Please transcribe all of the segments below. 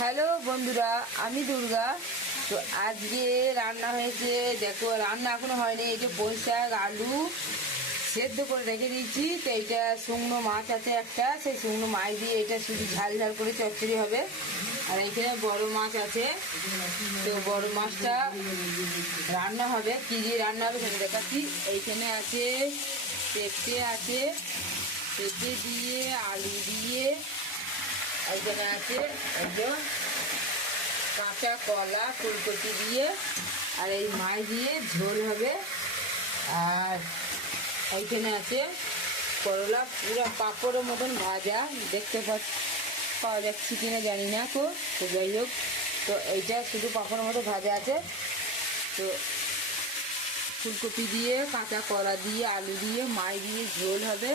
Hello বন্ধুরা, আমি দুর্গা। তো আজকে রান্না হয়েছে, দেখো রান্না এখনো হয়নি। এই যে পুঁই শাক আলু সেদ্ধ করে রেখে দিয়েছি। তো এইটা শুকনো মাছ আছে একটা, সেই শুকনো মাছ দিয়ে এটা শুধু ঝাল ঝাল করে চচ্চড়ি হবে। আর এইখানে বড় মাছ আছে, তো বড় মাছটা রান্না হবে। কী দিয়ে রান্না হবে সেটা দেখাচ্ছি। এইখানে আছে পেঁপে আছে, পেঁপে দিয়ে আলু দিয়ে, এইখানে আছে একদম কাঁচা কলা ফুলকপি দিয়ে, আর এই মাছ দিয়ে ঝোল হবে। আর এইখানে আছে করলা পুরো পাঁপড়ের মতন ভাজা, দেখতে পাওয়া যাচ্ছে কিনা জানি না। তো যাই হোক, তো এইটা শুধু পাঁপড়ের মতো ভাজা আছে। তো ফুলকপি দিয়ে কাঁচা কলা দিয়ে আলু দিয়ে মাছ দিয়ে ঝোল হবে।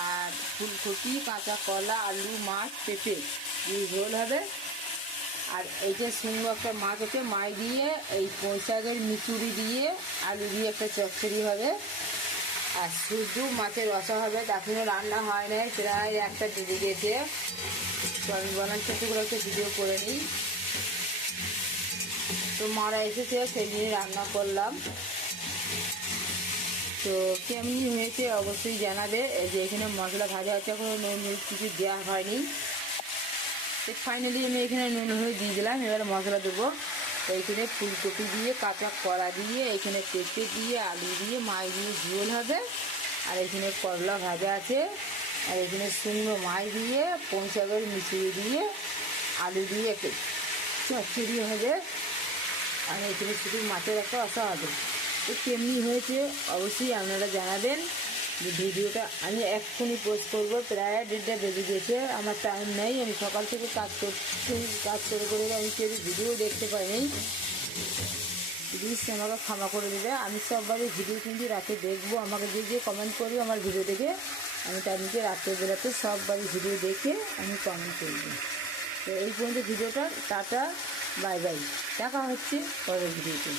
আর ফুলকপি কাঁচা কলা আলু মাছ পেঁপে দিয়ে ঝোল হবে। আর এইটা শুকনো একটা মাছ আছে, মাছ দিয়ে এই পুঁই শাকের মিচুড়ি দিয়ে আলু দিয়ে একটা চচ্চড়ি হবে। আর শুধু মাছের রসা হবে, এখনো রান্না হয় না, প্রায় একটা বেজে গেছে। তো আমি বললাম ছোটো একটা ভিডিও করে নিই। তো মারা এসেছে, সেই দিনে রান্না করলাম। তো কেমনি হয়েছে অবশ্যই জানাবে। এই যে এখানে মশলা ভাজা আছে, এখনো নুন হলুদ কিছু দেওয়া হয়নি। তো ফাইনালি আমি এখানে নুন হলুদ দিয়ে দিলাম, এবার মশলা দেবো। তো এইখানে ফুলকপি দিয়ে কাঁচা কলা দিয়ে, এখানে পেঁপে দিয়ে আলু দিয়ে মাছ দিয়ে ঝোল হবে। আর এখানে করলা ভাজা আছে, আর এখানে শুকনো মাছ দিয়ে পুঁই শাকের মিশিয়ে দিয়ে আলু দিয়ে একটু চচ্চড়ি হবে। আর এখানে শুধু মাছের একটা রসা হবে। তো কেমনি হয়েছে অবশ্যই আপনারা জানাবেন। যে ভিডিওটা আমি এক্ষুনি পোস্ট করবো, প্রায় 1:30 বেজে গেছে, আমার টাইম নেই। আমি সকাল থেকে কাজ করে আমি কেউ ভিডিও দেখতে পাইনি। প্লিজ আমাকে ক্ষমা করে দেবে। আমি সববারই ভিডিও কিন্তু রাতে দেখবো, আমাকে যে কমেন্ট করবে আমার ভিডিও দেখে, আমি তার নিচে রাত্রেবেলাতে সববারই ভিডিও দেখে আমি কমেন্ট করব। তো এই পর্যন্ত ভিডিওটা টাটা, বাই বাই, দেখা হচ্ছে পরের ভিডিওতে।